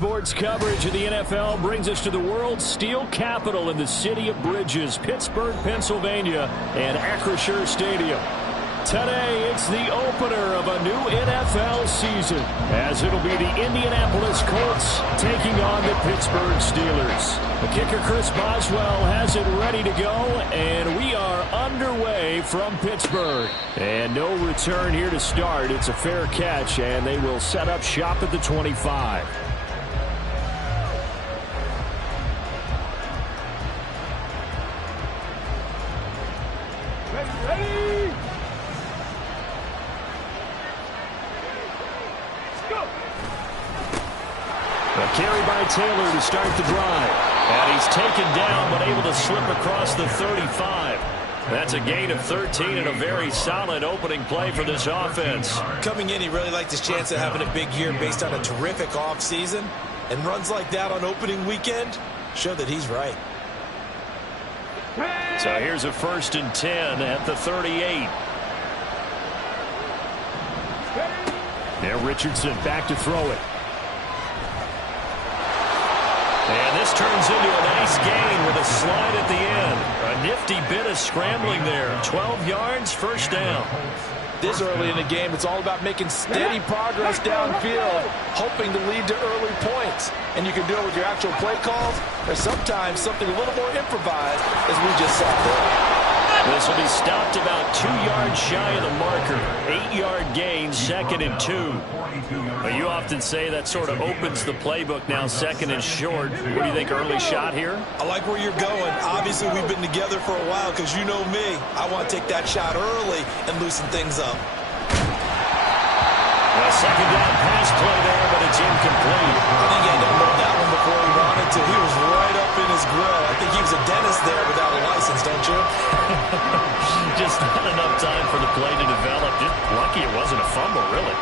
Sports coverage of the NFL brings us to the world's steel capital in the city of bridges, Pittsburgh, Pennsylvania, and Acrisure Stadium. Today, it's the opener of a new NFL season, as it'll be the Indianapolis Colts taking on the Pittsburgh Steelers. The kicker, Chris Boswell, has it ready to go, and we are underway from Pittsburgh. And no return here to start. It's a fair catch, and they will set up shop at the 25. Carry by Taylor to start the drive. And he's taken down, but able to slip across the 35. That's a gain of 13 and a very solid opening play for this offense. Coming in, he really liked his chance of having a big year based on a terrific offseason. And runs like that on opening weekend show that he's right. So here's a 1st and 10 at the 38. Now Richardson back to throw it. And this turns into a nice gain with a slide at the end. A nifty bit of scrambling there. 12 yards, first down. This early in the game, it's all about making steady progress downfield, hoping to lead to early points. And you can do it with your actual play calls, or sometimes something a little more improvised, as we just saw there. This will be stopped about 2 yards shy of the marker. 8-yard gain, 2nd and 2. But you often say that sort of opens the playbook now, 2nd and short. What do you think, early shot here? I like where you're going. Obviously, we've been together for a while because you know me. I want to take that shot early and loosen things up. A 2nd down pass play there, but it's incomplete. I think he had to hold that one before he wanted to. He was right up in his grill. I think he was a dentist there without a license, don't you? Just not enough time for the play to develop. Just lucky it wasn't a fumble, really.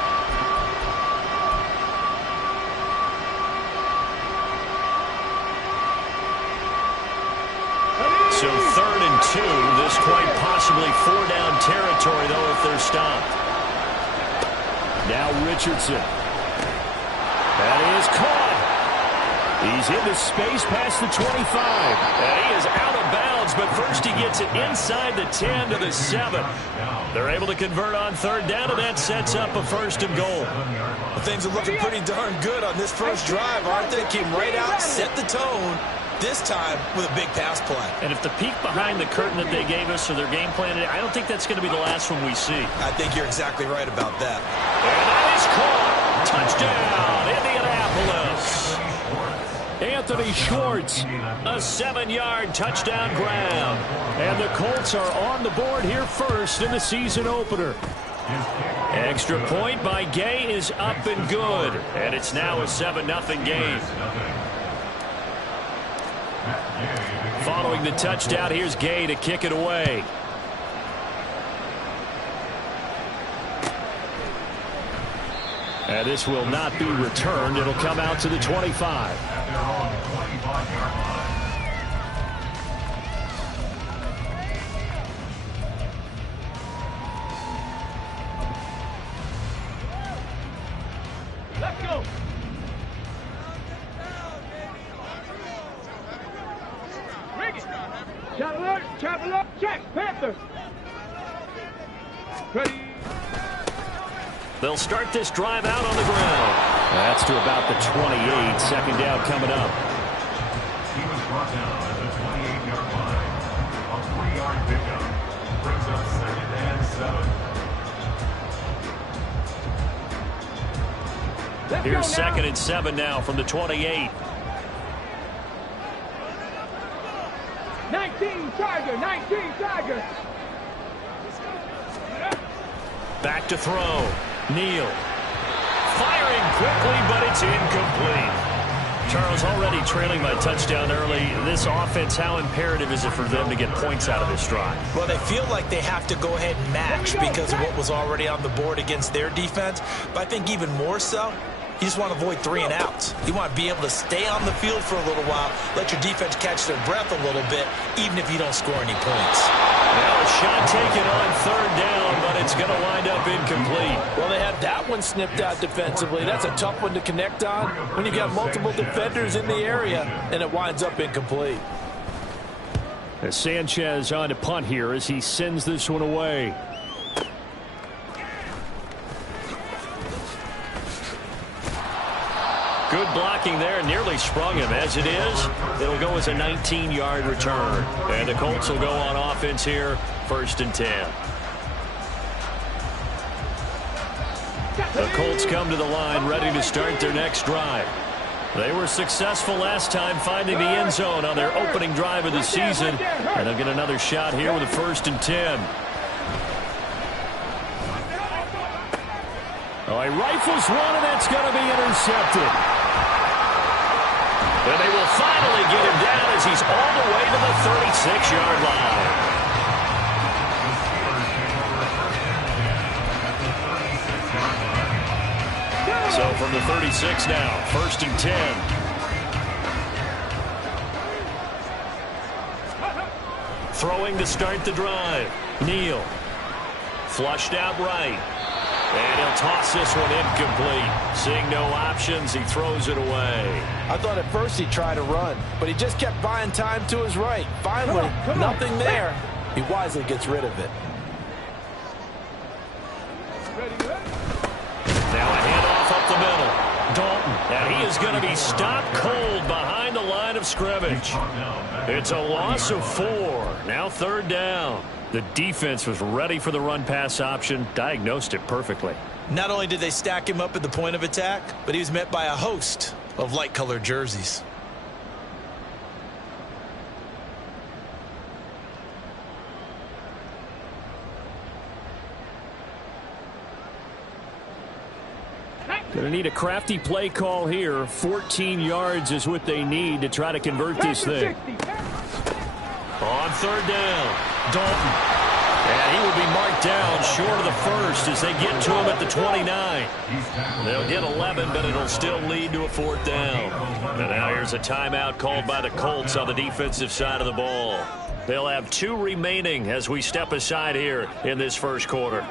So 3rd and 2. This quite possibly 4-down territory, though, if they're stopped. Now Richardson. That is caught. He's into space past the 25. And he is out of bounds, but first he gets it inside the 10 to the 7. They're able to convert on 3rd down, and that sets up a 1st and goal. Well, things are looking pretty darn good on this first drive, aren't they? Came right out, set the tone, this time with a big pass play. And if the peek behind the curtain that they gave us or their game plan, I don't think that's going to be the last one we see. I think you're exactly right about that. And that is caught. Touchdown, Indianapolis. Anthony Schwartz, a 7-yard touchdown grab. And the Colts are on the board here first in the season opener. Extra point by Gay is up and good. And it's now a 7-0 game. Following the touchdown, here's Gay to kick it away. And this will not be returned. It'll come out to the 25. Let's go. Shot alert, trap alert, check, Panther. Ready. They'll start this drive out on the ground. That's to about the 28. 2nd down coming up. He was brought down at the 28-yard line. A 3-yard pickup brings up 2nd and 7. Here's 2nd and 7 now from the 28. 19 Tiger, 19 Tiger. Back to throw. Neal. Firing quickly, but it's incomplete. Charles, already trailing by touchdown early. This offense, how imperative is it for them to get points out of this drive? Well, they feel like they have to go ahead and match because of what was already on the board against their defense. But I think even more so, You just want to avoid 3 and outs. You want to be able to stay on the field for a little while, let your defense catch their breath a little bit, even if you don't score any points. Now a shot taken on 3rd down, but it's going to wind up incomplete. Well, they had that one snipped out defensively. That's a tough one to connect on when you got multiple defenders in the area, and it winds up incomplete. As Sanchez on to punt here as he sends this one away. Good blocking there, nearly sprung him. As it is, it'll go as a 19-yard return. And the Colts will go on offense here, 1st and 10. The Colts come to the line ready to start their next drive. They were successful last time finding the end zone on their opening drive of the season. And they'll get another shot here with a 1st and 10. Oh, he rifles one, and that's going to be intercepted. And they will finally get him down as he's all the way to the 36-yard line. So from the 36 now, 1st and 10. Throwing to start the drive. Neal. Flushed out right. And he'll toss this one incomplete. Seeing no options, he throws it away. I thought at first he'd try to run, but he just kept buying time to his right. Finally, nothing there. He wisely gets rid of it. Now a handoff up the middle. Dalton. And he is going to be stopped cold behind the line of scrimmage. It's a loss of 4. Now 3rd down. The defense was ready for the run-pass option, diagnosed it perfectly. Not only did they stack him up at the point of attack, but he was met by a host of light-colored jerseys. Going to need a crafty play call here. 14 yards is what they need to try to convert this thing. On 3rd down, Dalton. And he will be marked down short of the 1st as they get to him at the 29. They'll get 11, but it'll still lead to a 4th down. And now here's a timeout called by the Colts on the defensive side of the ball. They'll have 2 remaining as we step aside here in this 1st quarter.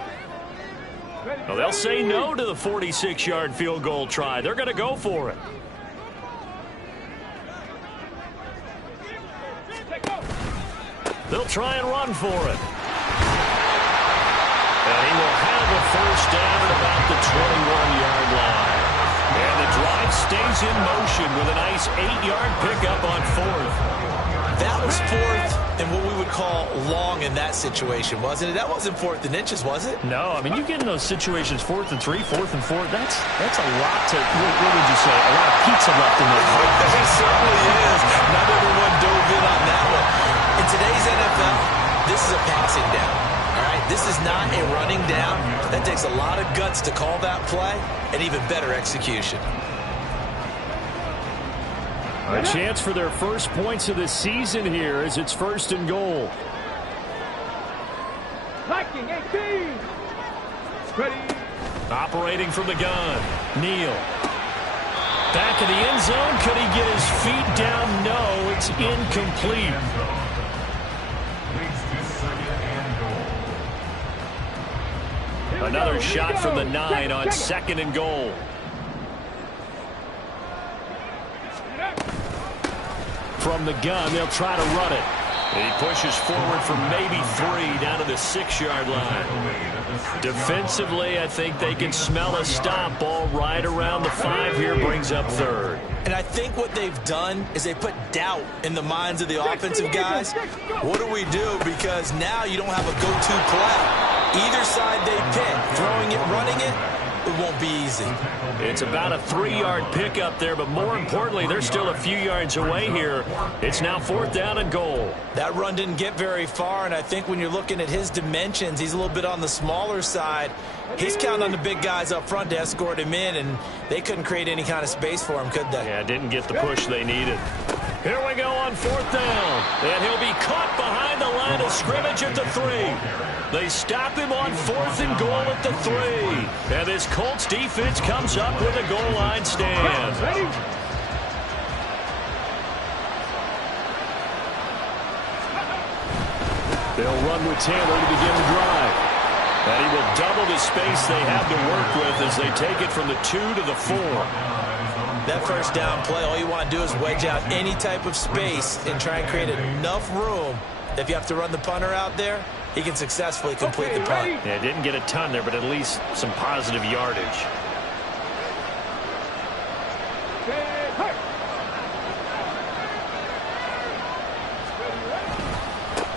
Well, they'll say no to the 46-yard field goal try. They're going to go for it. They'll try and run for it. And he will have a 1st down at about the 21-yard line. And the drive stays in motion with a nice 8-yard pickup on 4th. That was 4th and what we would call long in that situation, wasn't it? That wasn't 4th and inches, was it? No, I mean, you get in those situations 4th and 3, 4th and 4. That's a lot to, what would you say, a lot of pizza left in there. It certainly is. Not everyone dove in on that one. In today's NFL, this is a passing down. All right, this is not a running down. That takes a lot of guts to call that play and even better execution. A chance for their first points of the season here as it's 1st and goal. Liking 18. Ready. Operating from the gun. Neal. Back in the end zone. Could he get his feet down? No, it's incomplete. Another shot from the 9 on 2nd and goal. From the gun, they'll try to run it. He pushes forward for maybe 3 down to the 6-yard line. Defensively, I think they can smell a stop. Ball right around the 5 here, brings up 3rd. And I think what they've done is they put doubt in the minds of the offensive guys. What do we do? Because now you don't have a go-to play. Either side they pick, throwing it, running it, it won't be easy. It's about a 3-yard pickup there, but more importantly, they're still a few yards away here. It's now 4th down and goal. That run didn't get very far, and I think when you're looking at his dimensions, he's a little bit on the smaller side. He's counting on the big guys up front to escort him in, and they couldn't create any kind of space for him, could they? Yeah, didn't get the push they needed. Here we go on 4th down. And he'll be caught behind the line of scrimmage at the 3. They stop him on 4th and goal at the 3. And this Colts defense comes up with a goal line stand. They'll run with Taylor to begin the drive. And he will double the space they have to work with as they take it from the 2 to the 4. That first down play, all you want to do is wedge out any type of space and try and create enough room. If you have to run the punter out there, he can successfully complete the punt. Yeah, didn't get a ton there, but at least some positive yardage.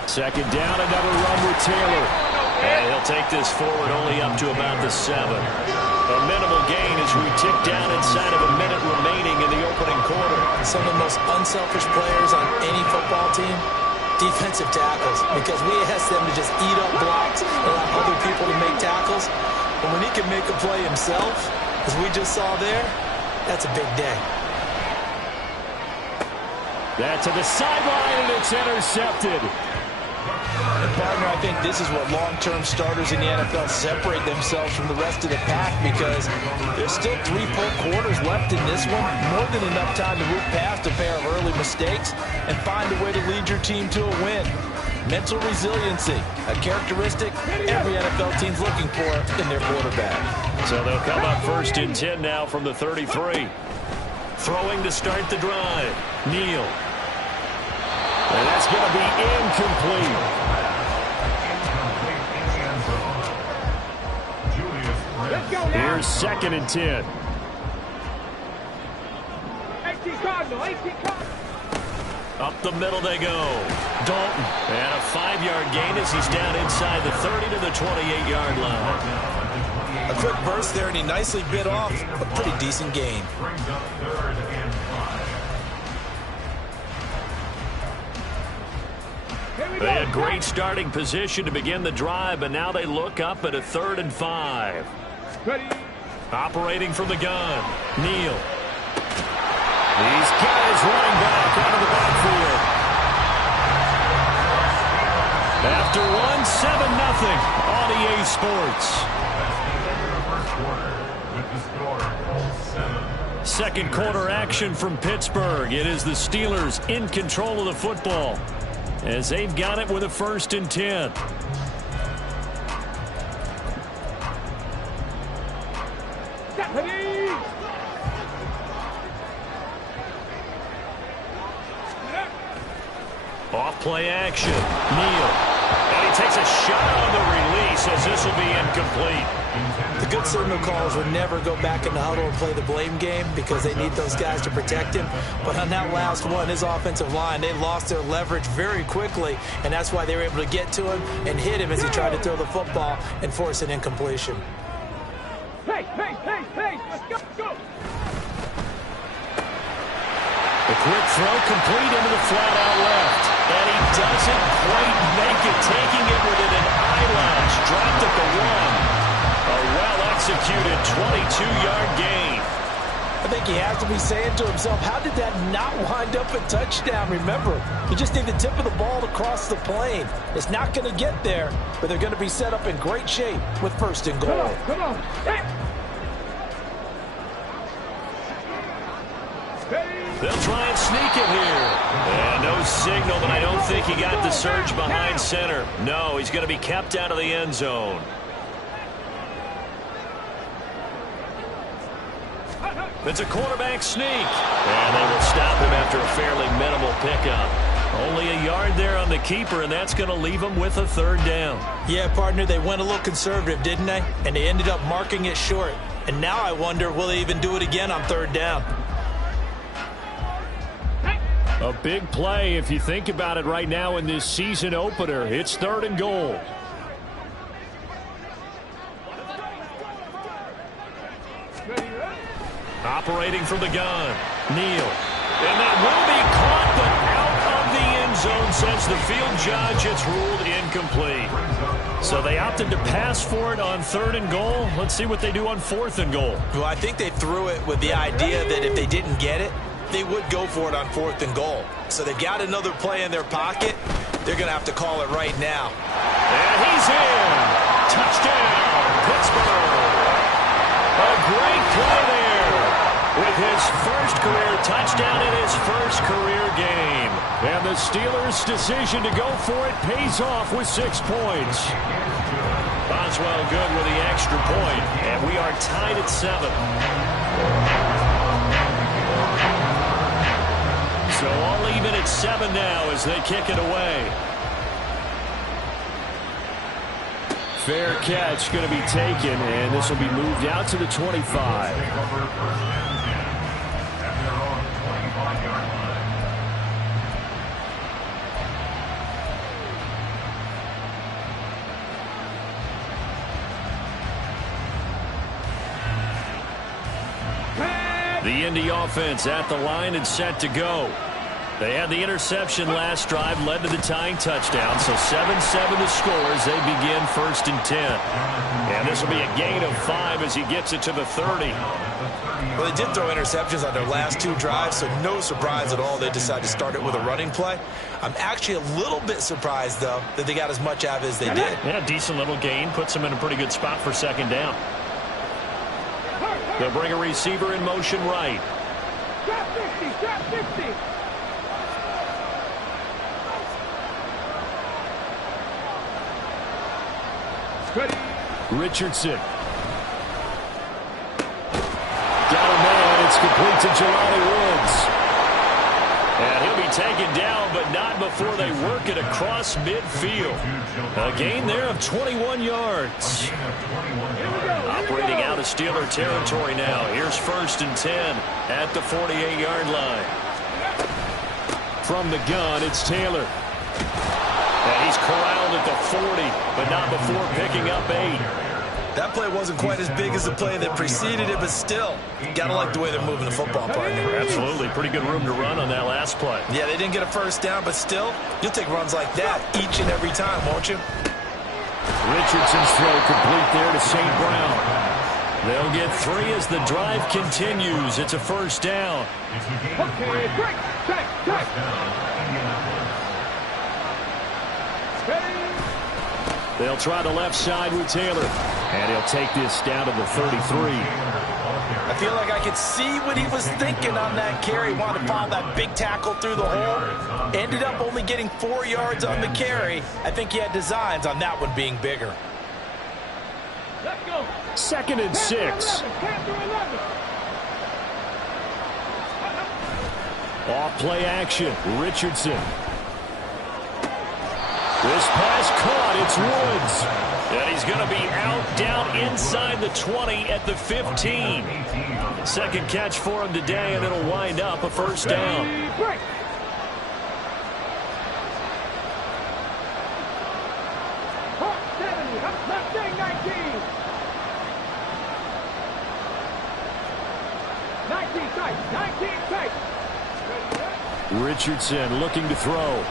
Second down, another run with Taylor. And he'll take this forward only up to about the 7. A minimal gain as we tick down inside of a minute remaining in the opening quarter. Some of the most unselfish players on any football team, defensive tackles, because we ask them to just eat up blocks, allow other people to make tackles. But when he can make a play himself, as we just saw there, that's a big day. That to the sideline, and it's intercepted. And partner, I think this is what long-term starters in the NFL separate themselves from the rest of the pack, because there's still 3 full quarters left in this one. More than enough time to move past a pair of early mistakes and find a way to lead your team to a win. Mental resiliency, a characteristic every NFL team's looking for in their quarterback. So they'll come up 1st and 10 now from the 33. Throwing to start the drive. Neal. And that's going to be incomplete. Here's 2nd and 10. 18 Cardinal, 18 Cardinal. Up the middle they go. Dalton. And a 5-yard gain as he's down inside the 30 to the 28-yard line. A quick burst there, and he nicely bit off a pretty decent gain. They had great starting position to begin the drive, but now they look up at a 3rd and 5. Ready. Operating from the gun. Neal. He's got his running back out of the backfield. After one, 7-0 on EA Sports. Second quarter action from Pittsburgh. It is the Steelers in control of the football, as they've got it with a 1st and 10. Off play action. Neal. And he takes a shot on the release as this will be incomplete. The good signal calls would never go back in the huddle and play the blame game because they need those guys to protect him. But on that last one, his offensive line, they lost their leverage very quickly, and that's why they were able to get to him and hit him as he tried to throw the football and force an incompletion. Hey, let's go, go. The quick throw complete into the flat out left. And he doesn't quite make it, taking it within an eyelash. Dropped at the 1. A well-executed 22-yard gain. I think he has to be saying to himself, how did that not wind up a touchdown? Remember, you just need the tip of the ball to cross the plane. It's not going to get there, but they're going to be set up in great shape with 1st and goal. Come on. Hey. They'll try and sneak it here. And no signal, but I don't think he got the surge behind center. No, he's going to be kept out of the end zone. It's a quarterback sneak. And they will stop him after a fairly minimal pickup. Only a yard there on the keeper, and that's going to leave him with a 3rd down. Yeah, partner, they went a little conservative, didn't they? And they ended up marking it short. And now I wonder, will they even do it again on 3rd down? A big play if you think about it right now in this season opener. It's 3rd and goal. Operating from the gun. Neal. And that will be caught, but out of the end zone since the field judge, it's ruled incomplete. So they opted to pass for it on 3rd and goal. Let's see what they do on 4th and goal. Well, I think they threw it with the idea that if they didn't get it, they would go for it on 4th and goal. So they've got another play in their pocket. They're going to have to call it right now. And he's in. Touchdown, Pittsburgh. A great play there with his first career touchdown in his first career game. And the Steelers' decision to go for it pays off with 6 points. Boswell good with the extra point, and we are tied at 7. So all even at 7 now as they kick it away. Fair catch going to be taken, and this will be moved out to the 25. The Indy offense at the line and set to go. They had the interception last drive, led to the tying touchdown, so 7-7 the score as they begin 1st and 10. And this will be a gain of 5 as he gets it to the 30. Well, they did throw interceptions on their last 2 drives, so no surprise at all they decided to start it with a running play. I'm actually a little bit surprised, though, that they got as much out of it as they did. Yeah, decent little gain. Puts them in a pretty good spot for 2nd down. They'll bring a receiver in motion right. Drop 50, drop 50. Ready. Richardson. Got a man. It's complete to Jelani Woods. And he'll be taken down, but not before they work it across midfield. A gain there of 21 yards. Operating out of Steeler territory now. Here's 1st and 10 at the 48-yard line. From the gun, it's Taylor. And he's corralled at the 40, but not before picking up 8. That play wasn't quite as big as the play that preceded it, but still, gotta like the way they're moving the football, partner. Absolutely. Pretty good room to run on that last play. Yeah, they didn't get a 1st down, but still, you'll take runs like that each and every time, won't you? Richardson's throw complete there to St. Brown. They'll get 3 as the drive continues. It's a 1st down. Okay, break, check. They'll try the left side with Taylor. And he'll take this down to the 33. I feel like I could see what he was thinking on that carry. Wanted to follow that big tackle through the hole. Ended up only getting 4 yards on the carry. I think he had designs on that one being bigger. Let's go. 2nd and 6. Off play action. Richardson. This pass caught. It's Woods. And he's going to be out down inside the 20 at the 15. 2nd catch for him today, and it'll wind up a 1st down. Richardson looking to throw.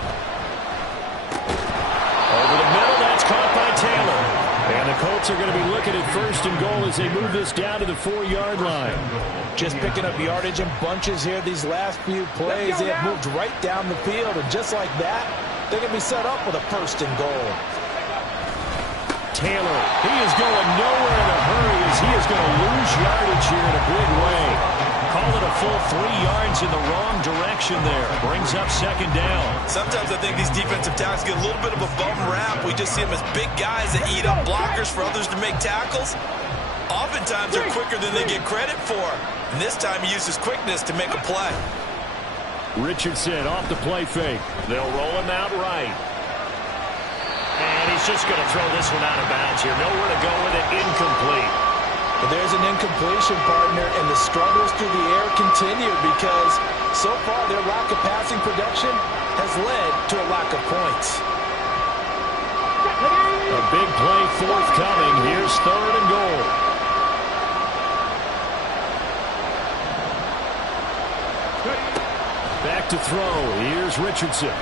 Over the middle, that's caught by Taylor. And the Colts are going to be looking at 1st and goal as they move this down to the 4-yard line. Just picking up yardage in bunches here these last few plays. They have moved right down the field, and just like that, they're going to be set up with a 1st and goal. Taylor, he is going nowhere in a hurry as he is going to lose yardage here in a big way. Call it a full 3 yards in the wrong direction there. Brings up 2nd down. Sometimes I think these defensive tackles get a little bit of a bum rap. We just see them as big guys that eat up blockers for others to make tackles. Oftentimes they're quicker than they get credit for. And this time he uses quickness to make a play. Richardson off the play fake. They'll roll him out right. And he's just going to throw this one out of bounds here. Nowhere to go with it. Incomplete. But there's an incompletion, partner, and the struggles through the air continue because so far their lack of passing production has led to a lack of points. A big play forthcoming. Here's 3rd and goal. Back to throw. Here's Richardson.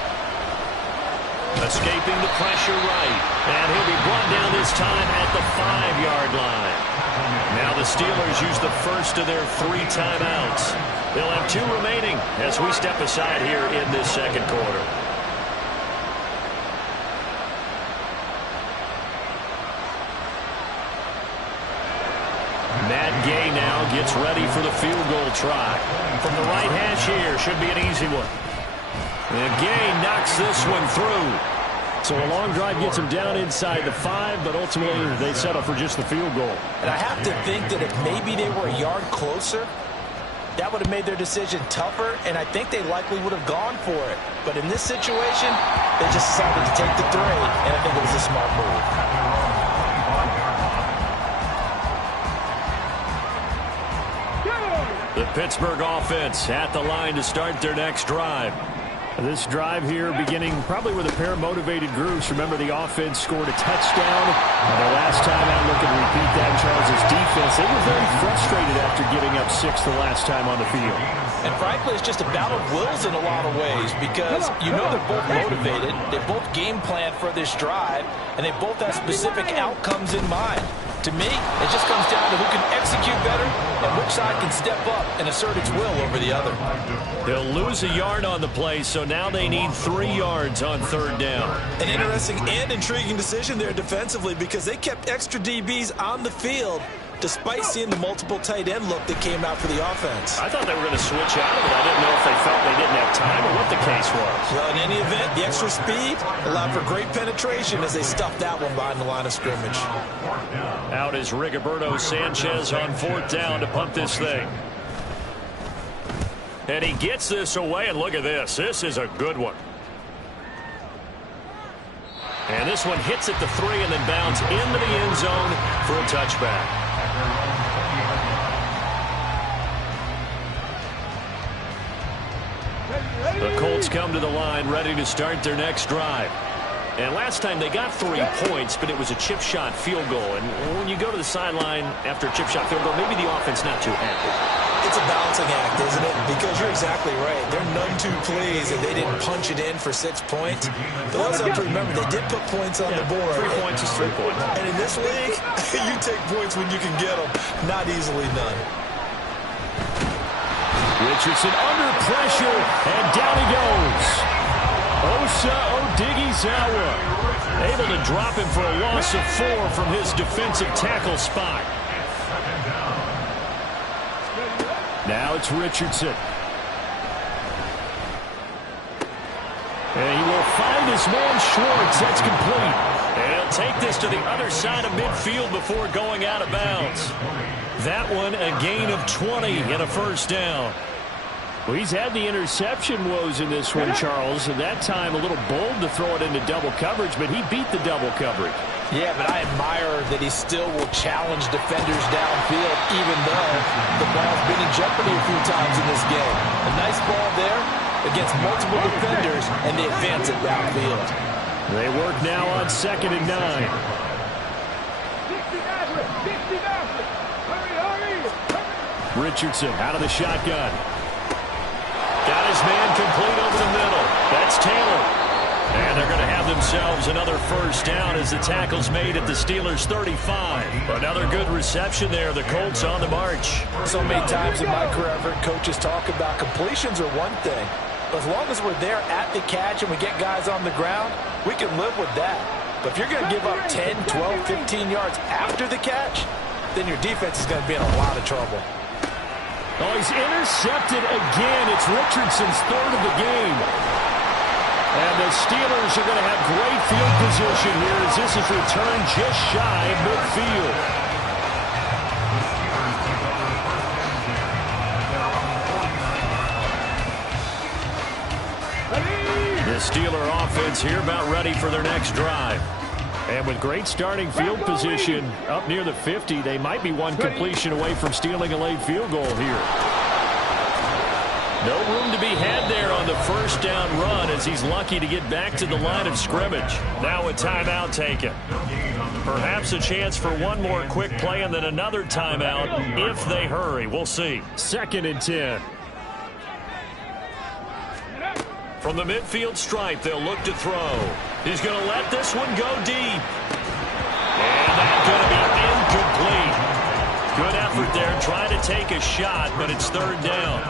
Escaping the pressure right. And he'll be brought down this time at the 5-yard line. Now the Steelers use the first of their 3 timeouts. They'll have 2 remaining as we step aside here in this second quarter. Matt Gay now gets ready for the field goal try. From the right hash here, should be an easy one. And Gay knocks this one through. So a long drive gets him down inside the 5, but ultimately they settle for just the field goal. And I have to think that if maybe they were a yard closer, that would have made their decision tougher, and I think they likely would have gone for it. But in this situation, they just decided to take the 3, and I think it was a smart move. The Pittsburgh offense at the line to start their next drive. This drive here beginning probably with a pair of motivated groups. Remember, the offense scored a touchdown. And their last time out, looking to repeat that, Charles' defense, they were very frustrated after giving up 6 the last time on the field. And frankly, it's just a battle of wills in a lot of ways because you know they're both motivated. They both game plan for this drive, and they both have specific outcomes in mind. To me, it just comes down to who can execute better and which side can step up and assert its will over the other. They'll lose a yard on the play, so now they need 3 yards on 3rd down. An interesting and intriguing decision there defensively because they kept extra DBs on the field despite seeing the multiple tight end look that came out for the offense. I thought they were going to switch out of it. I didn't know if they felt they didn't have time or what the case was. Well, in any event, the extra speed allowed for great penetration as they stuffed that one behind the line of scrimmage. Out is Rigoberto Sanchez on 4th down to punt this thing. And he gets this away, and look at this. This is a good one. And this one hits at the 3 and then bounds into the end zone for a touchback. The Colts come to the line ready to start their next drive. And last time they got 3 points, but it was a chip shot field goal. And when you go to the sideline after a chip shot field goal, maybe the offense not too happy. It's a balancing act, isn't it? Because you're exactly right. They're none too pleased that they didn't punch it in for 6 points. But also have to remember, they did put points on the board. 3 points is 3 points. And in this league, you take points when you can get them. Not easily done. Richardson under pressure, and down he goes. Osa Odighizuwa able to drop him for a loss of 4 from his defensive tackle spot. Now it's Richardson. And he will find his man Schwartz. That's complete. And he'll take this to the other side of midfield before going out of bounds. That one a gain of 20 and a 1st down. Well, he's had the interception woes in this one, Charles, and that time a little bold to throw it into double coverage, but he beat the double coverage. Yeah, but I admire that he still will challenge defenders downfield, even though the ball's been in jeopardy a few times in this game. A nice ball there against multiple defenders, and they advance it downfield. They work now on 2nd and 9. Richardson out of the shotgun. Got his man complete over the middle. That's Taylor. And they're going to have themselves another 1st down as the tackle's made at the Steelers' 35. Another good reception there. The Colts on the march. So many times in my career, I've heard coaches talk about completions are one thing. But as long as we're there at the catch and we get guys on the ground, we can live with that. But if you're going to give up 10, 12, 15 yards after the catch, then your defense is going to be in a lot of trouble. Oh, he's intercepted again. It's Richardson's 3rd of the game. And the Steelers are going to have great field position here as this is returned just shy of midfield. The Steeler offense here about ready for their next drive. And with great starting field position up near the 50, they might be one completion away from stealing a late field goal here. No room to be had there on the 1st down run as he's lucky to get back to the line of scrimmage. Now a timeout taken. Perhaps a chance for one more quick play and then another timeout if they hurry. We'll see. 2nd and 10. From the midfield stripe, they'll look to throw. He's going to let this one go deep. And that's going to be incomplete. Good effort there, trying to take a shot, but it's 3rd down.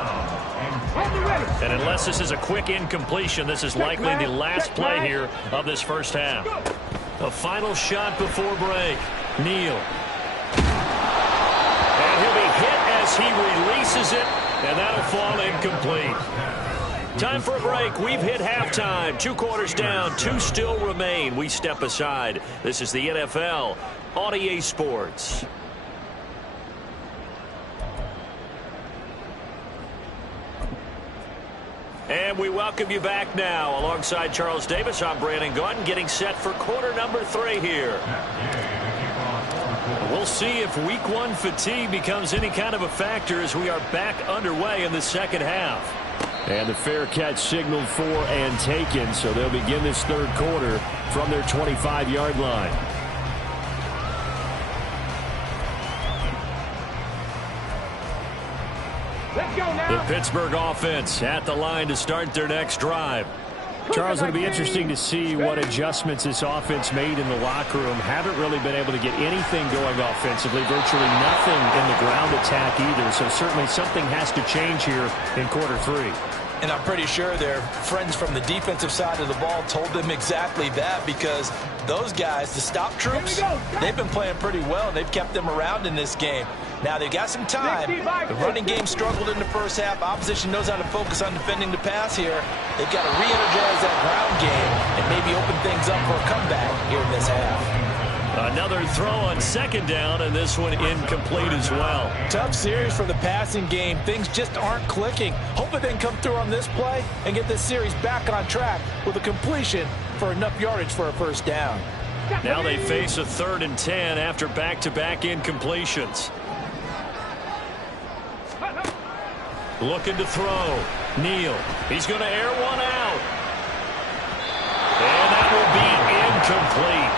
On the ready. And unless this is a quick incompletion, this is likely the last play here of this first half. A final shot before break. Neal. And he'll be hit as he releases it, and that'll fall incomplete. Time for a break. We've hit halftime. 2 quarters down, 2 still remain. We step aside. This is the NFL on EA Sports. And we welcome you back now. Alongside Charles Davis, I'm Brandon Gaudin, getting set for quarter number 3 here. We'll see if week 1 fatigue becomes any kind of a factor as we are back underway in the second half. And the fair catch signaled for and taken, so they'll begin this third quarter from their 25-yard line. Let's go now. The Pittsburgh offense at the line to start their next drive. Charles, it'll be interesting to see what adjustments this offense made in the locker room. Haven't really been able to get anything going offensively, virtually nothing in the ground attack either. So certainly something has to change here in quarter 3. And I'm pretty sure their friends from the defensive side of the ball told them exactly that, because those guys, the stop troops, they've been playing pretty well. They've kept them around in this game. Now they've got some time. The running game struggled in the first half. Opposition knows how to focus on defending the pass here. They've got to re-energize that ground game and maybe open things up for a comeback here in this half. Another throw on second down, and this one incomplete as well. Tough series for the passing game. Things just aren't clicking. Hopefully they can come through on this play and get this series back on track with a completion for enough yardage for a first down. Now they face a 3rd and 10 after back-to-back incompletions. Looking to throw. Neal. He's going to air one out. And that will be incomplete.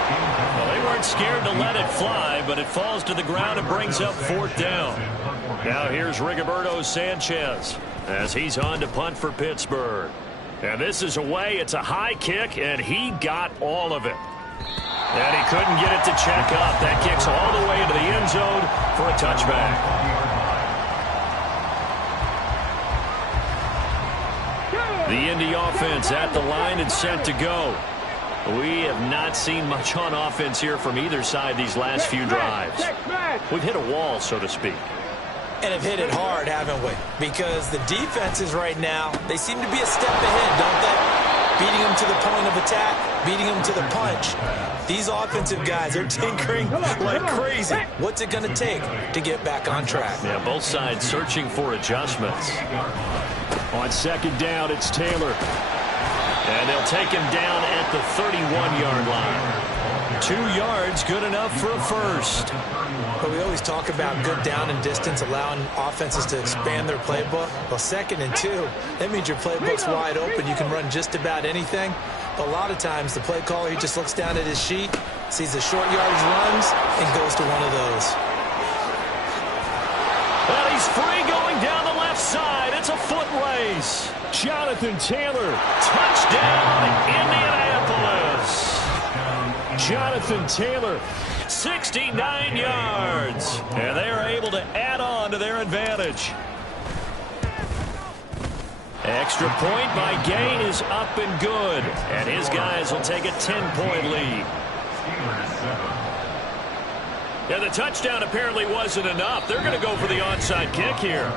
Well, they weren't scared to let it fly, but it falls to the ground and brings up 4th down. Now here's Rigoberto Sanchez as he's on to punt for Pittsburgh. And this is away. It's a high kick, and he got all of it. And he couldn't get it to check up. That kicks all the way into the end zone for a touchback. The Indy offense at the line and set to go. We have not seen much on offense here from either side these last few drives. We've hit a wall, so to speak. And have hit it hard, haven't we? Because the defenses right now, they seem to be a step ahead, don't they? Beating them to the point of attack, beating them to the punch. These offensive guys are tinkering like crazy. What's it going to take to get back on track? Yeah, both sides searching for adjustments. On second down, it's Taylor. And they'll take him down at the 31-yard line. 2 yards, good enough for a first. But we always talk about good down and distance, allowing offenses to expand their playbook. Well, 2nd and 2, that means your playbook's wide open. You can run just about anything. But a lot of times, the play caller, he just looks down at his sheet, sees the short yardage runs, and goes to one of those. Well, he's free going down the left side. It's a foot race. Jonathan Taylor, touchdown, Indianapolis. Jonathan Taylor, 69 yards. And they are able to add on to their advantage. Extra point by Gay is up and good. And his guys will take a 10-point lead. Yeah, the touchdown apparently wasn't enough. They're going to go for the onside kick here.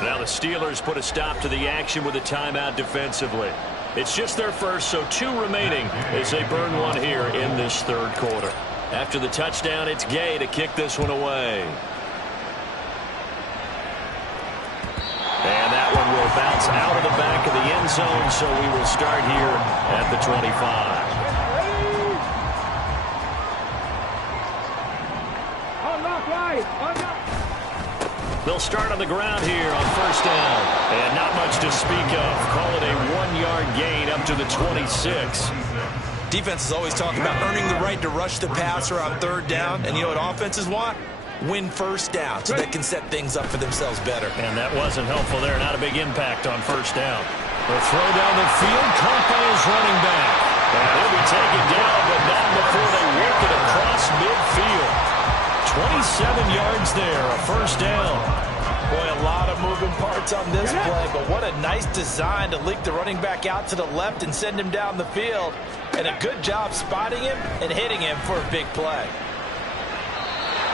Now the Steelers put a stop to the action with a timeout defensively. It's just their first, so 2 remaining as they burn one here in this third quarter. After the touchdown, it's Gay to kick this one away. And that one will bounce out of the back of the end zone, so we will start here at the 25. They'll start on the ground here on first down. And not much to speak of. Call it a 1-yard gain up to the 26. Defenses always talk about earning the right to rush the passer on 3rd down. And you know what offenses want? Win first down so they can set things up for themselves better. And that wasn't helpful there. Not a big impact on first down. The throw down the field. Compa is running back. And he'll be taken down, but not before they work it across midfield. 27 yards there, a first down. Boy, a lot of moving parts on this play, but what a nice design to leak the running back out to the left and send him down the field. And a good job spotting him and hitting him for a big play.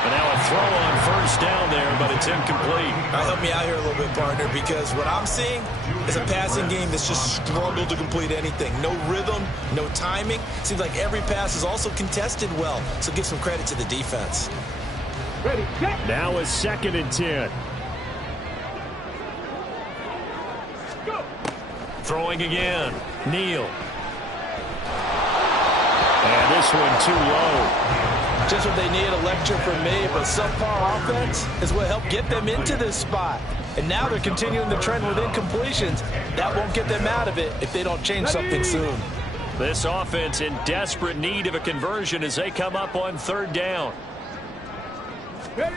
And now a throw on first down there, but it's incomplete. Help me out here a little bit, partner, because what I'm seeing is a passing game that's just struggled to complete anything. No rhythm, no timing. Seems like every pass is also contested well, so give some credit to the defense. Ready, set. Now a 2nd and 10. Go. Throwing again. Neal. And this one too low. Just what they need, a lecture from me, but subpar offense is what helped get them into this spot. And now they're continuing the trend with incompletions. That won't get them out of it if they don't change something soon. This offense in desperate need of a conversion as they come up on 3rd down. Ready.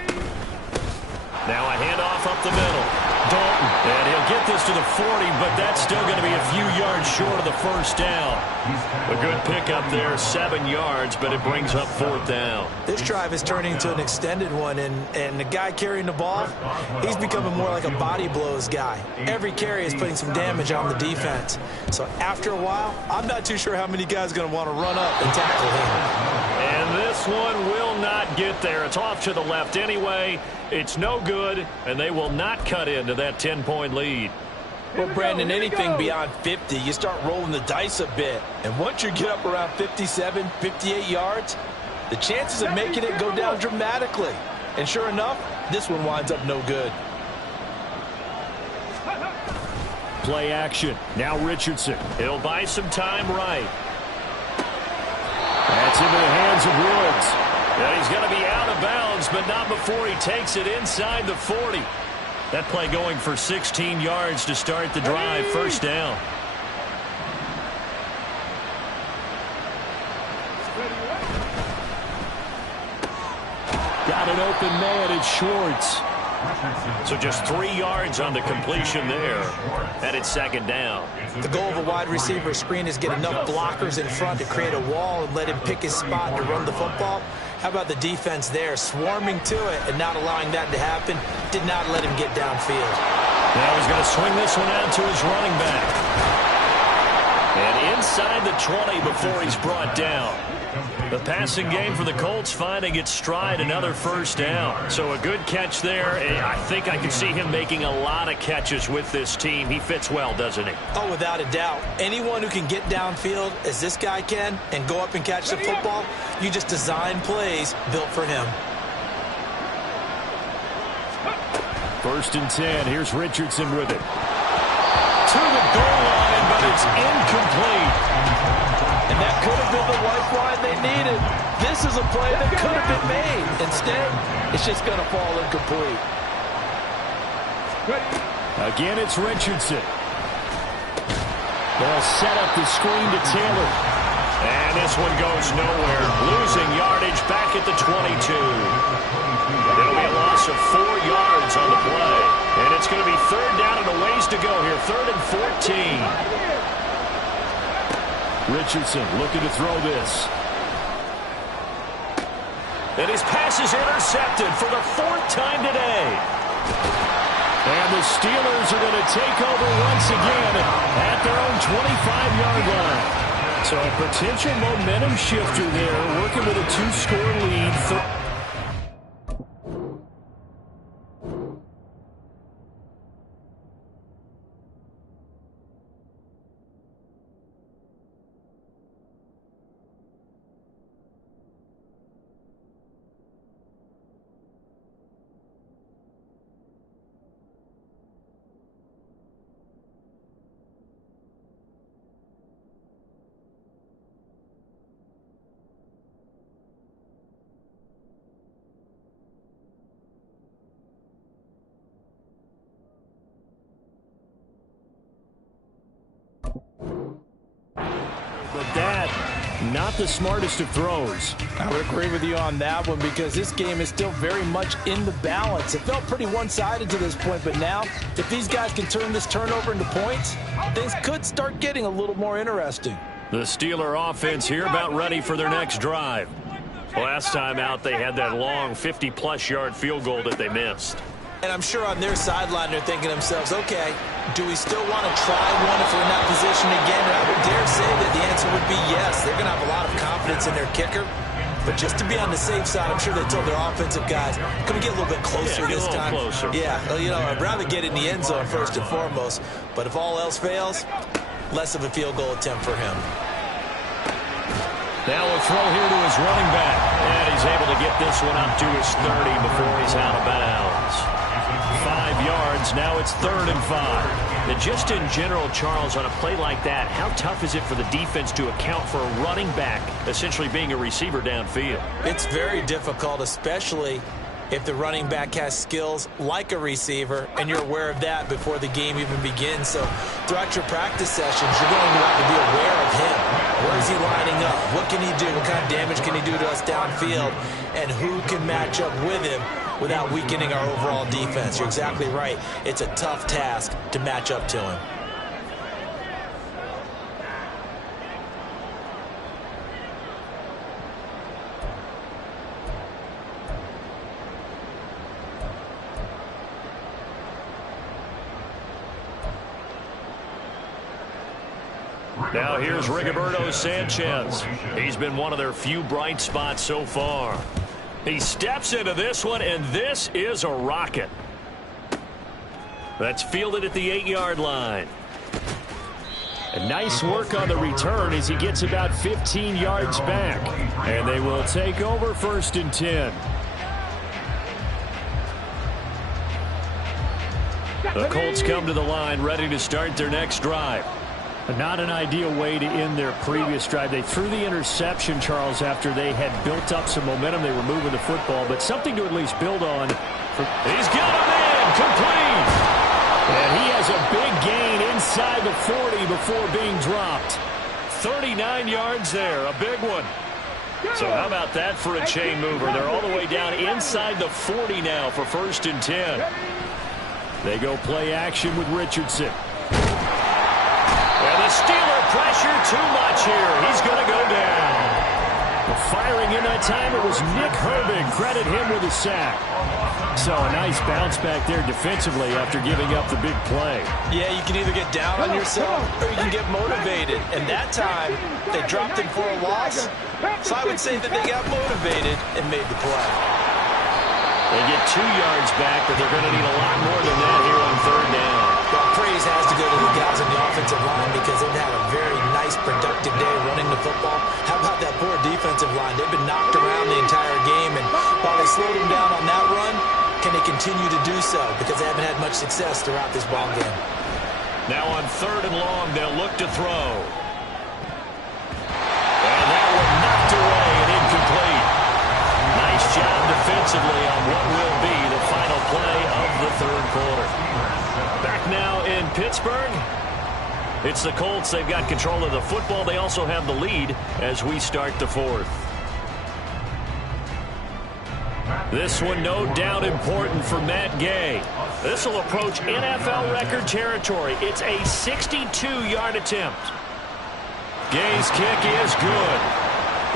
Now a handoff up the middle. Dalton. And he'll get this to the 40, but that's still going to be a few yards short of the 1st down. A good pickup there, 7 yards, but it brings up 4th down. This drive is turning into an extended one, and the guy carrying the ball, he's becoming more like a body blows guy. Every carry is putting some damage on the defense. So after a while, I'm not too sure how many guys are going to want to run up and tackle him. And this one will not get there. It's off to the left anyway. It's no good, and they will not cut into that 10-point lead. Well, Brandon, anything beyond 50, you start rolling the dice a bit. And once you get up around 57, 58 yards, the chances of making it go down dramatically. And sure enough, this one winds up no good. Play action. Now Richardson. He'll buy some time right. That's into the hands of Woods. And he's going to be out of bounds, but not before he takes it inside the 40. That play going for 16 yards to start the drive. 1st down. Got an open man. It's Schwartz. So just 3 yards on the completion there. And it's 2nd down. The goal of a wide receiver screen is get enough blockers in front to create a wall and let him pick his spot to run the football. How about the defense there, swarming to it and not allowing that to happen? Did not let him get downfield. Now he's going to swing this one out to his running back. And inside the 20 before he's brought down. The passing game for the Colts finding its stride, another 1st down. So a good catch there. I think I can see him making a lot of catches with this team. He fits well, doesn't he? Oh, without a doubt. Anyone who can get downfield, as this guy can, and go up and catch the football, you just design plays built for him. 1st and 10. Here's Richardson with it. To the goal line, but it's incomplete. And that could have been the lifeline they needed. This is a play that could have been made. Instead, it's just going to fall incomplete. Again, it's Richardson. They'll set up the screen to Taylor. And this one goes nowhere. Losing yardage back at the 22. It'll be a loss of 4 yards on the play. And it's going to be 3rd down and a ways to go here. 3rd and 14. Richardson looking to throw this. And his pass is intercepted for the 4th time today. And the Steelers are going to take over once again at their own 25-yard line. So a potential momentum shifter there, working with a 2-score lead. But that, not the smartest of throws. I would agree with you on that one because this game is still very much in the balance. It felt pretty one-sided to this point, but now if these guys can turn this turnover into points, things could start getting a little more interesting. The Steeler offense here about ready for their next drive. Last time out, they had that long 50-plus yard field goal that they missed. And I'm sure on their sideline they're thinking to themselves, okay, do we still want to try one if we're in that position again? And I would dare say that the answer would be yes. They're going to have a lot of confidence in their kicker. But just to be on the safe side, I'm sure they told their offensive guys, can we get a little bit closer this time? Closer. Yeah, well, you know, I'd rather get in the end zone first and foremost. But if all else fails, less of a field goal attempt for him. Now a throw here to his running back. And he's able to get this one up to his 30 before he's out of bounds. 5 yards, now it's 3rd and 5. And just in general, Charles, on a play like that, how tough is it for the defense to account for a running back essentially being a receiver downfield? It's very difficult, especially if the running back has skills like a receiver, and you're aware of that before the game even begins. So throughout your practice sessions, you're going to have to be aware of him. Where is he lining up? What can he do? What kind of damage can he do to us downfield? And who can match up with him without weakening our overall defense? You're exactly right. It's a tough task to match up to him. Now here's Rigoberto Sanchez. He's been one of their few bright spots so far. He steps into this one, and this is a rocket. That's fielded at the 8-yard line. And nice work on the return as he gets about 15 yards back. And they will take over 1st and 10. The Colts come to the line ready to start their next drive. Not an ideal way to end their previous drive. They threw the interception, Charles, after they had built up some momentum. They were moving the football, but something to at least build on. He's got him in, complete. And he has a big gain inside the 40 before being dropped. 39 yards there, a big one. So how about that for a chain mover? They're all the way down inside the 40 now for 1st and 10. They go play action with Richardson. And the Steeler pressure too much here. He's going to go down. Firing in that time, it was Nick Herbig. Credit him with a sack. So a nice bounce back there defensively after giving up the big play. Yeah, you can either get down on yourself or you can get motivated. And that time, they dropped him for a loss. So I would say that they got motivated and made the play. They get 2 yards back, but they're going to need a lot more than that here on 3rd down. Well, praise has to go to the guys on the offensive line because they've had a very nice, productive day running the football. How about that poor defensive line? They've been knocked around the entire game, and while they slowed them down on that run, can they continue to do so? Because they haven't had much success throughout this ball game. Now on 3rd and long, they'll look to throw. And that one knocked away and incomplete. Nice job defensively on what will be the final play of the 3rd quarter. Back now in Pittsburgh. It's the Colts. They've got control of the football. They also have the lead as we start the 4th. This one no doubt important for Matt Gay. This will approach NFL record territory. It's a 62-yard attempt. Gay's kick is good.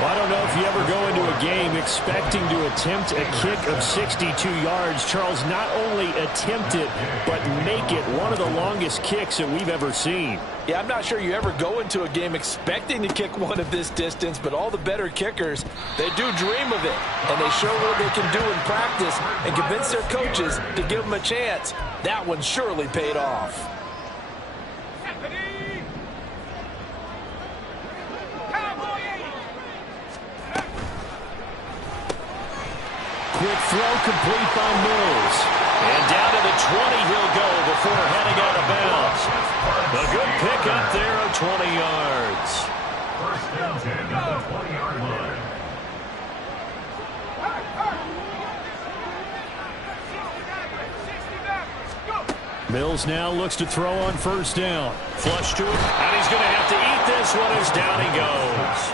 Well, I don't know if you ever go into a game expecting to attempt a kick of 62 yards. Charles, not only attempt it, but make it one of the longest kicks that we've ever seen. Yeah, I'm not sure you ever go into a game expecting to kick one of this distance, but all the better kickers, they do dream of it. And they show what they can do in practice and convince their coaches to give them a chance. That one surely paid off. Quick throw complete by Mills. And down to the 20 he'll go before heading out of bounds. A good pickup there of 20 yards. 1st and 10 at the 20-yard line. Mills now looks to throw on 1st down. Flush to him, and he's going to have to eat this one as down he goes.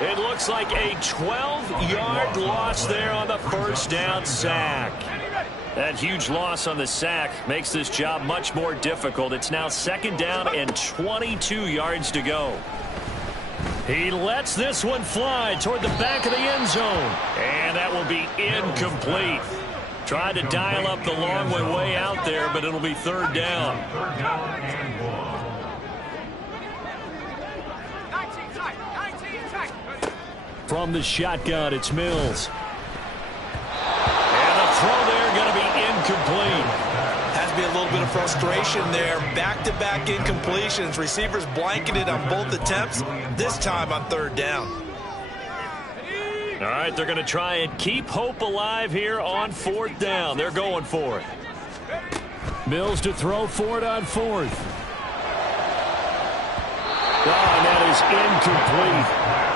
It looks like a 12-yard loss there on the 1st down sack. That huge loss on the sack makes this job much more difficult. It's now 2nd down and 22 yards to go. He lets this one fly toward the back of the end zone. And that will be incomplete. Tried to dial up the long way out there, but it'll be third down. Third down and 1. From the shotgun, it's Mills. And the throw there going to be incomplete. Has to be a little bit of frustration there. Back-to-back incompletions. Receivers blanketed on both attempts, this time on third down. All right, they're going to try and keep hope alive here on fourth down. They're going for it. Mills to throw for it on fourth. And that is incomplete.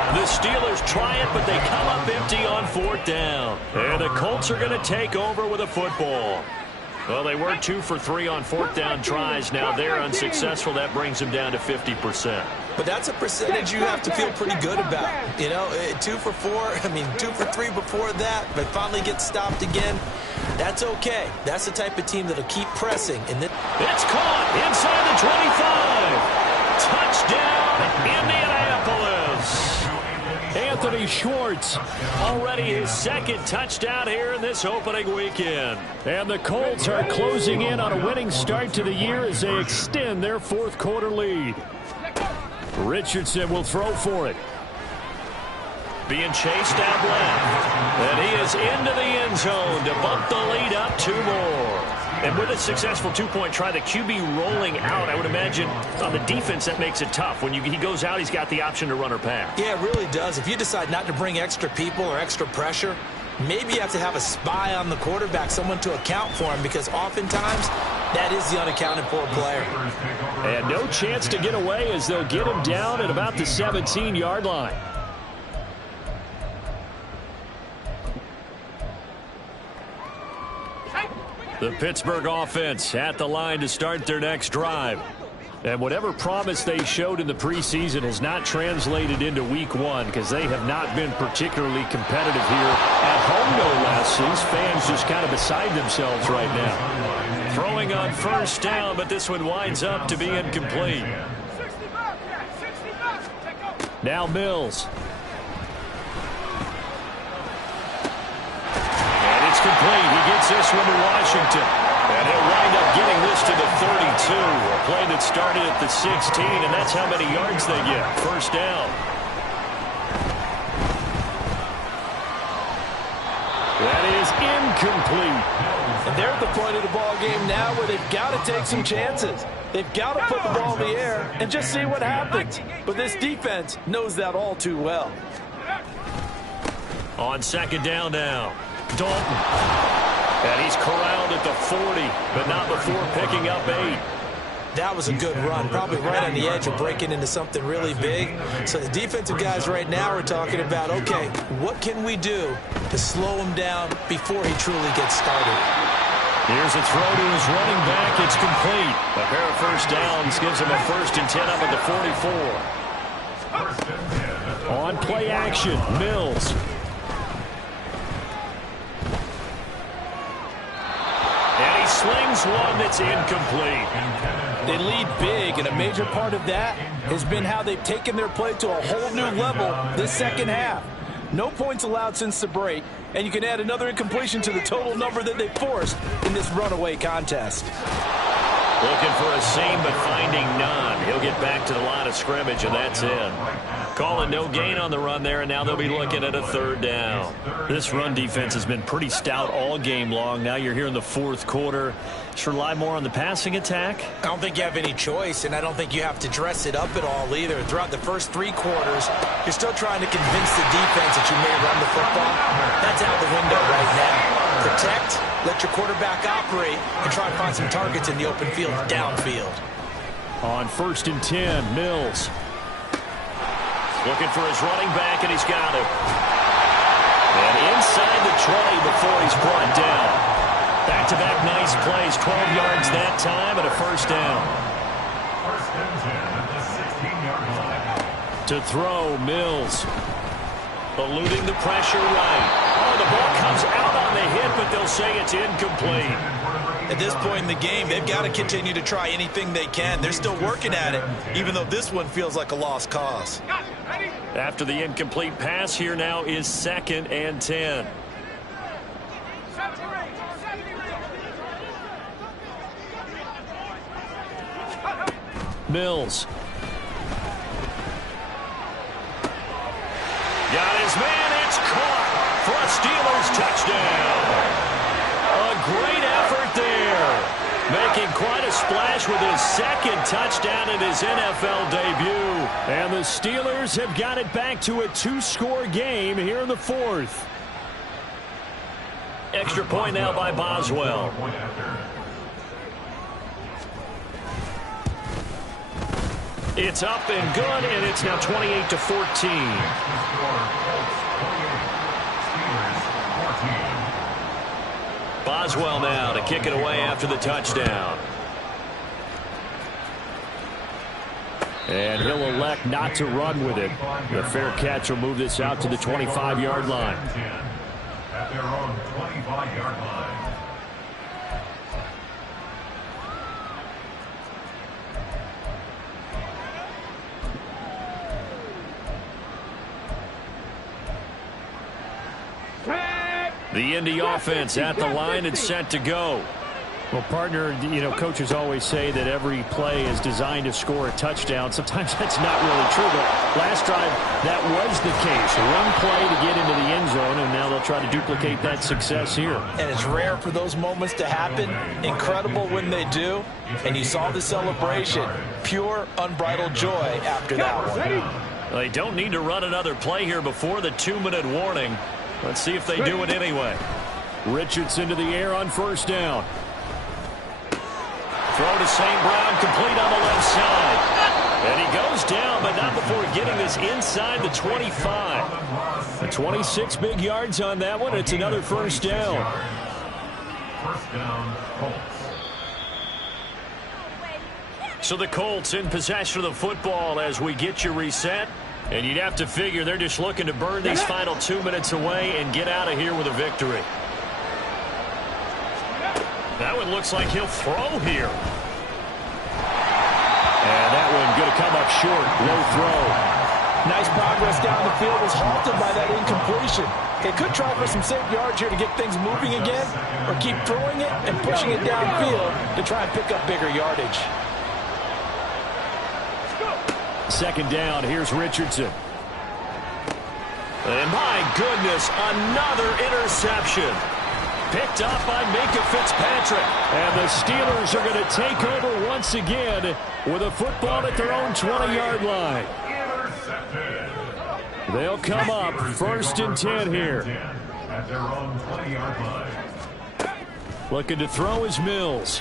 The Steelers try it, but they come up empty on fourth down. And the Colts are going to take over with a football. Well, they were 2 for 3 on fourth down tries. Now they're unsuccessful. That brings them down to 50%. But that's a percentage you have to feel pretty good about. You know, 2 for 4, 2 for 3 before that, but finally get stopped again. That's okay. That's the type of team that'll keep pressing. And then it's caught inside the 25. Touchdown, Indianapolis. Anthony Schwartz, already his second touchdown here in this opening weekend. And the Colts are closing in on a winning start to the year as they extend their fourth quarter lead. Richardson will throw for it. Being chased out left. And he is into the end zone to bump the lead up 2 more. And with a successful two-point try, the QB rolling out, I would imagine on the defense that makes it tough. When he goes out, he's got the option to run or pass. Yeah, it really does. If you decide not to bring extra people or extra pressure, maybe you have to have a spy on the quarterback, someone to account for him, because oftentimes that is the unaccounted for player. And no chance to get away as they'll get him down at about the 17-yard line. The Pittsburgh offense at the line to start their next drive. And whatever promise they showed in the preseason has not translated into week 1 because they have not been particularly competitive here at home, no less. These fans just kind of beside themselves right now. Throwing on first down, but this one winds up to be incomplete. Now Mills. And it's complete. He gets this one to Washington. And he'll wind up getting this to the 32. A play that started at the 16, and that's how many yards they get. First down. That is incomplete. And they're at the point of the ball game now where they've got to take some chances. They've got to put the ball in the air and just see what happens. But this defense knows that all too well. On second down now, Dalton. And he's corralled at the 40, but not before picking up 8. That was a good run, probably right on the edge of breaking into something really big. So the defensive guys right now are talking about, okay, what can we do to slow him down before he truly gets started? Here's a throw to his running back. It's complete. A pair of first downs gives him a 1st and 10 up at the 44. On play action, Mills. And he slings one that's incomplete. They lead big, and a major part of that has been how they've taken their play to a whole new level this second half. No points allowed since the break, and you can add another incompletion to the total number that they forced in this runaway contest. Looking for a seam, but finding none. He'll get back to the line of scrimmage, and that's it. Calling no gain on the run there, and now they'll be looking at a 3rd down. This run defense has been pretty stout all game long. Now you're here in the 4th quarter. Just rely more on the passing attack? I don't think you have any choice, and I don't think you have to dress it up at all either. Throughout the first 3 quarters, you're still trying to convince the defense that you may run the football. That's out the window right now. Protect, let your quarterback operate, and try to find some targets in the open field downfield. On 1st and 10, Mills. Looking for his running back, and he's got him. And inside the 20 before he's brought down. Back-to-back nice plays, 12 yards that time, and a 1st down. 1st and 10 at the 16-yard line. To throw, Mills. Eluding the pressure right. Oh, the ball comes out on the hit, but they'll say it's incomplete. At this point in the game, they've got to continue to try anything they can. They're still working at it, even though this one feels like a lost cause. After the incomplete pass, here now is 2nd and 10. Mills. Got his man. It's caught for a Steelers touchdown. A great effort there. Making quite a splash with his second touchdown in his NFL debut. And the Steelers have got it back to a 2-score game here in the fourth. Extra point now by Boswell. It's up and good, and it's now 28-14. Boswell now to kick it away after the touchdown. And he'll elect not to run with it. The fair catch will move this out to the 25-yard line. At their own 25-yard line. The Indy offense at the line and set to go. Well, partner, you know, coaches always say that every play is designed to score a touchdown. Sometimes that's not really true, but last drive, that was the case. One play to get into the end zone, and now they'll try to duplicate that success here. And it's rare for those moments to happen. Incredible when they do. And you saw the celebration. Pure, unbridled joy after that one. They don't need to run another play here before the 2-minute warning. Let's see if they do it anyway. Richardson to the air on first down. Throw to St. Brown, complete on the left side. And he goes down, but not before getting this inside the 25. 26 big yards on that one. It's another first down. First down, Colts. So the Colts in possession of the football as we get you reset. And you'd have to figure they're just looking to burn these final 2 minutes away and get out of here with a victory. That one looks like he'll throw here. And that one going to come up short. Low throw. Nice progress down the field was halted by that incompletion. They could try for some safe yards here to get things moving again, or keep throwing it and pushing it downfield to try and pick up bigger yardage. Second down, here's Richardson. And my goodness, another interception. Picked up by Minka Fitzpatrick. And the Steelers are going to take over once again with a football at their own 20-yard line. They'll come up first and 10 here. At their own 20-yard line. Looking to throw is Mills.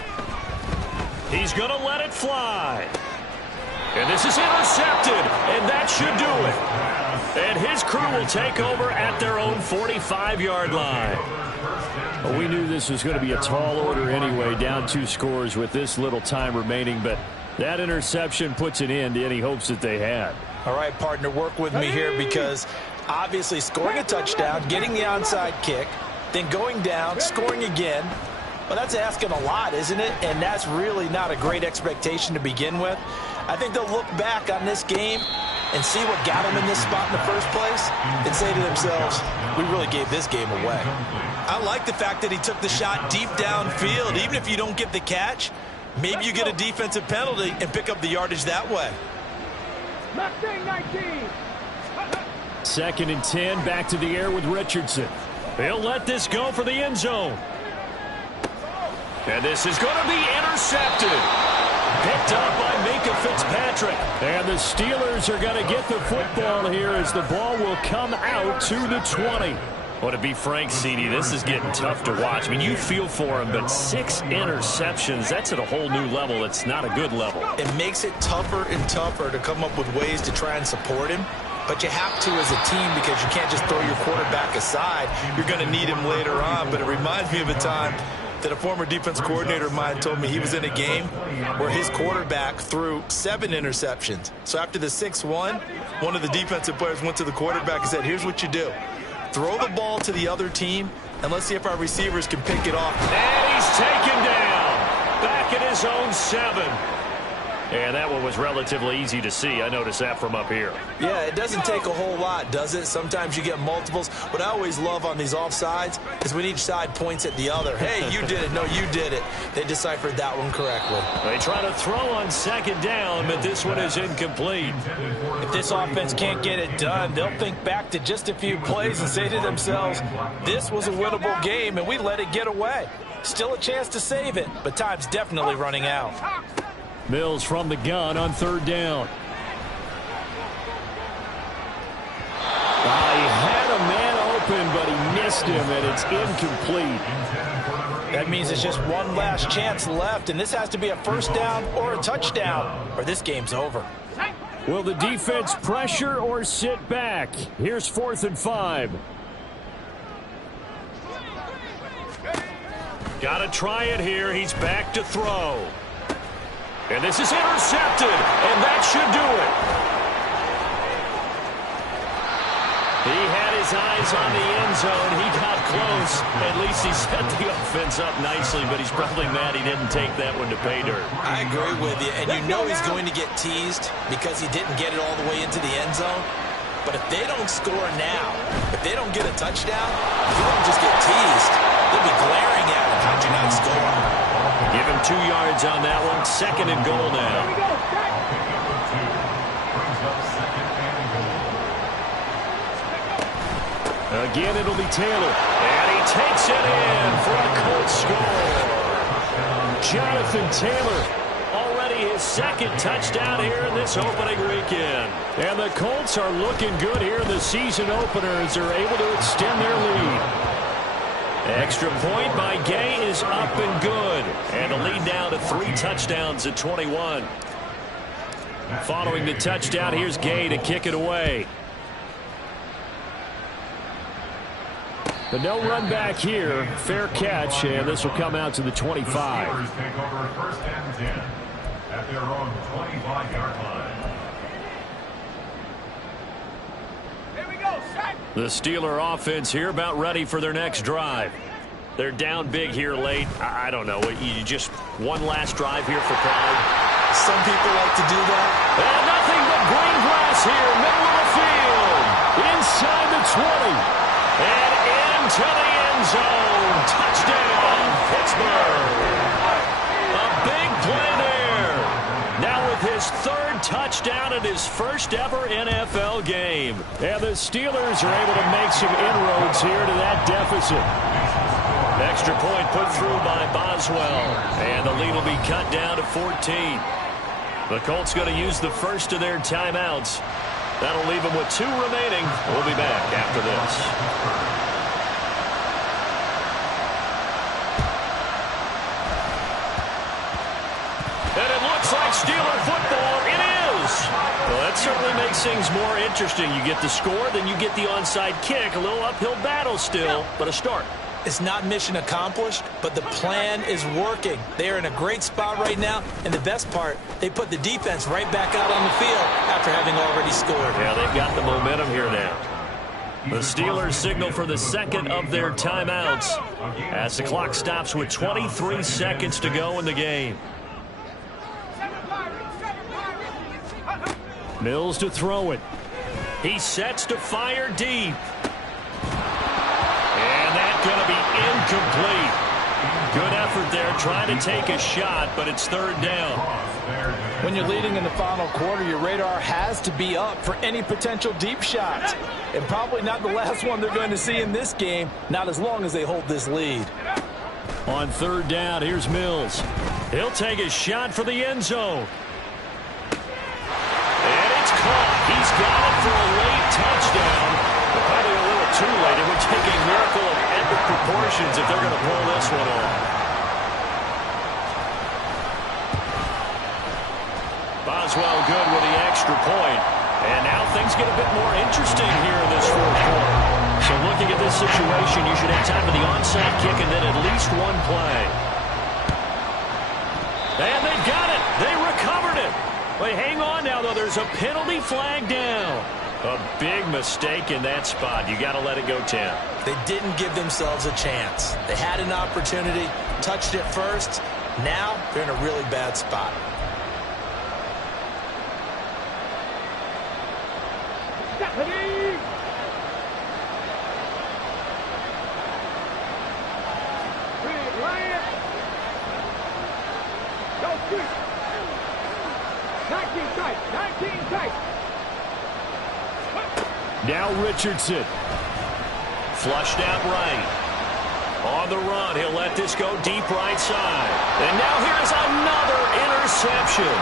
He's going to let it fly. And this is intercepted, and that should do it. And his crew will take over at their own 45-yard line. Well, we knew this was going to be a tall order anyway, down 2 scores with this little time remaining, but that interception puts an end to any hopes that they had. All right, partner, work with me here because obviously scoring a touchdown, getting the onside kick, then going down, scoring again. Well, that's asking a lot, isn't it? And that's really not a great expectation to begin with. I think they'll look back on this game and see what got them in this spot in the first place and say to themselves, we really gave this game away. I like the fact that he took the shot deep downfield. Even if you don't get the catch, maybe you get a defensive penalty and pick up the yardage that way. 19. Second and 10, back to the air with Richardson. He'll let this go for the end zone. And this is going to be intercepted. Picked up by Minka Fitzpatrick. And the Steelers are going to get the football here as the ball will come out to the 20. Well, to be frank, CD, this is getting tough to watch. I mean, you feel for him, but 6 interceptions, that's at a whole new level. It's not a good level. It makes it tougher and tougher to come up with ways to try and support him. But you have to as a team because you can't just throw your quarterback aside. You're going to need him later on. But it reminds me of a time that a former defense coordinator of mine told me he was in a game where his quarterback threw 7 interceptions. So after the 6-1, one of the defensive players went to the quarterback and said, here's what you do. Throw the ball to the other team, and let's see if our receivers can pick it off. And he's taken down. Back at his own 7. And that one was relatively easy to see. I noticed that from up here. Yeah, it doesn't take a whole lot, does it? Sometimes you get multiples. What I always love on these offsides is when each side points at the other. Hey, you did it. No, you did it. They deciphered that one correctly. They try to throw on second down, but this one is incomplete. If this offense can't get it done, they'll think back to just a few plays and say to themselves, this was a winnable game, and we let it get away. Still a chance to save it, but time's definitely running out. Mills from the gun on third down. He had a man open, but he missed him, and it's incomplete. That means it's just one last chance left, and this has to be a first down or a touchdown, or this game's over. Will the defense pressure or sit back? Here's 4th and 5. Got to try it here. He's back to throw. And this is intercepted, and that should do it. He had his eyes on the end zone. He got close. At least he set the offense up nicely, but he's probably mad he didn't take that one to pay dirt. I agree with you, and you know he's going to get teased because he didn't get it all the way into the end zone. But if they don't score now, if they don't get a touchdown, he won't just get teased. They'll be glaring at him. How'd you not score? Give him 2 yards on that one. 2nd and goal now. Again, it'll be Taylor. And he takes it in for a Colts score. Jonathan Taylor, already his 2nd touchdown here in this opening weekend. And the Colts are looking good here in the season opener as they're able to extend their lead. Extra point by Gay is up and good. And the lead now to 3 touchdowns at 21. Following the touchdown, here's Gay to kick it away. The no run back here. Fair catch, and this will come out to the 25. The Steelers take over 1st and 10 at their own 25-yard line. The Steeler offense here about ready for their next drive. They're down big here late. I don't know. You just one last drive here for pride. Some people like to do that. And nothing but green grass here, middle of the field. Inside the 20. And into the end zone. Touchdown, Pittsburgh. A big play there. Now with his 3rd touchdown in his first ever NFL game. And the Steelers are able to make some inroads here to that deficit. Extra point put through by Boswell. And the lead will be cut down to 14. The Colts going to use the first of their timeouts. That'll leave them with 2 remaining. We'll be back after this. And it looks like Steeler football. It is. Well, that certainly makes things more interesting. You get the score, then you get the onside kick. A little uphill battle still, but a start. It's not mission accomplished, but the plan is working. They are in a great spot right now, and the best part, they put the defense right back out on the field after having already scored. Yeah, they've got the momentum here now. The Steelers signal for the 2nd of their timeouts as the clock stops with 23 seconds to go in the game. Mills to throw it. He sets to fire deep. And that's going to be incomplete. Good effort there trying to take a shot, but it's 3rd down. When you're leading in the final quarter, your radar has to be up for any potential deep shots. And probably not the last one they're going to see in this game, not as long as they hold this lead. On 3rd down, here's Mills. He'll take a shot for the end zone. And it's caught. He's got it for a late touchdown. But probably a little too late. It would take a miracle of epic proportions if they're going to pull this one off. Boswell good with the extra point. And now things get a bit more interesting here in this 4th quarter. So looking at this situation, you should have time for the onside kick and then at least one play. And they've got it. They recovered it. Wait, hang on now, though. There's a penalty flag down. A big mistake in that spot. You got to let it go, Tim. They didn't give themselves a chance. They had an opportunity, touched it first. Now they're in a really bad spot. Ready. Red Lion. Go shoot. 19 tight. 19 tight. Now Richardson. Flushed out right. On the run, he'll let this go deep right side. And now here's another interception.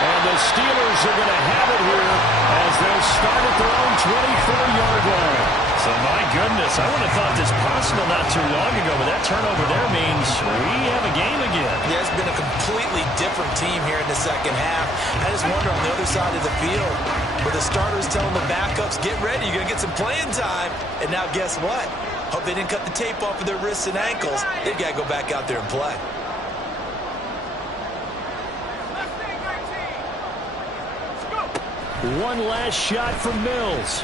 And the Steelers are going to have it here as they'll start at their own 24-yard line. So, my goodness, I would have thought this possible not too long ago, but that turnover there means we have a game again. Yeah, it's been a completely different team here in the second half. I just wonder on the other side of the field, where the starters telling the backups, get ready, you're going to get some playing time. And now guess what? Hope they didn't cut the tape off of their wrists and ankles. They've got to go back out there and play. One last shot from Mills.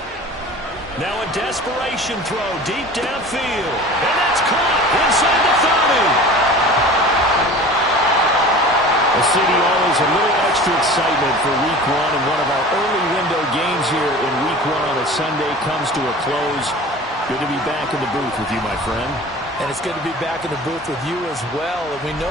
Now a desperation throw deep downfield. And that's caught inside the 30. Well, CD, always a little extra excitement for Week 1, and one of our early window games here in Week 1 on a Sunday comes to a close. Good to be back in the booth with you, my friend. And it's good to be back in the booth with you as well. And we know